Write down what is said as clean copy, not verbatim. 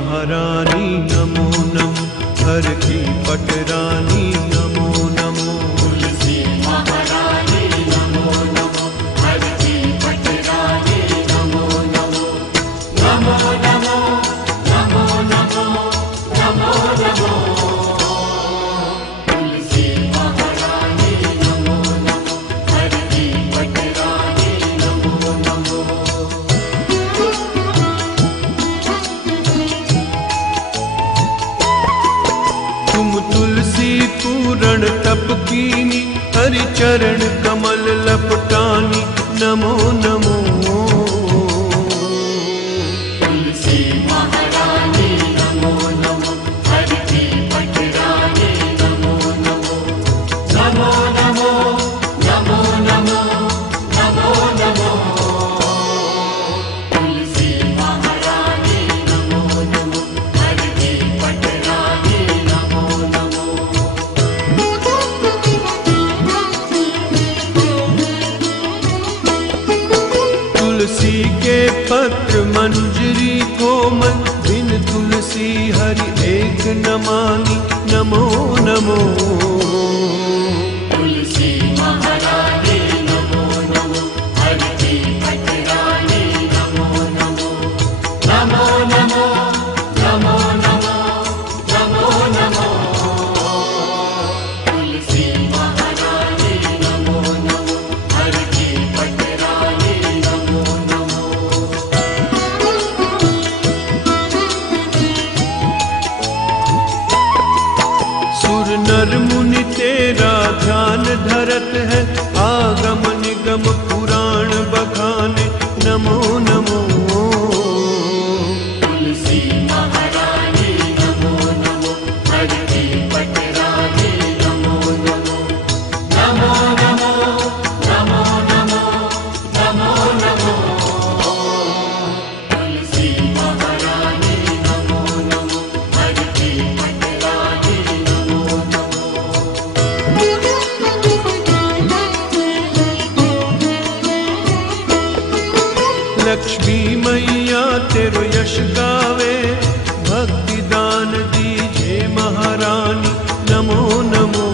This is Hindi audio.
महारानी नमो नमो, हर की पटरानी नमो नमो। तुलसी महारानी नमो नमो, हर की पटरानी नमो नमो। नमो नमो नमो नमो नमो नमो। तुलसी महारानी नमो नमो, हर की पटरानी नमो नमो। तुम तुलसी पूरण तप कीनी, हरि चरण कमल लपटानी नमो नमो। तुलसी महारानी नमो नमो, हर की पटरानी नमो नमो। नमो नमो नमो नमो नमो नमो। तुलसी महारानी नमो नमो, हर की पटरानी नमो नमो। तुलसी के पत्र मंजरी कोमल, बिन तुलसी हरि एक न मानी नमो नमो। तुलसी महारानी नमो नमो, हर की पटरानी नमो नमो। नमो नमो नमो नमो नमो नमो। तुलसी महारानी नमो नमो, हर की पटरानी नमो नमो। सुर नर मुनि तेरा ध्यान धरत है, आगम निगम पुराण बखाने नमो नमो। तुलसी महारानी नमो नमो, हर की पटरानी नमो नमो। नमो नमो नमो नमो नमो नमो। तुलसी महारानी नमो नमो, हर की पटरानी नमो नमो। लक्ष्मी मैया तेरो यश गावे, भक्ति दान दीजे महारानी नमो नमो।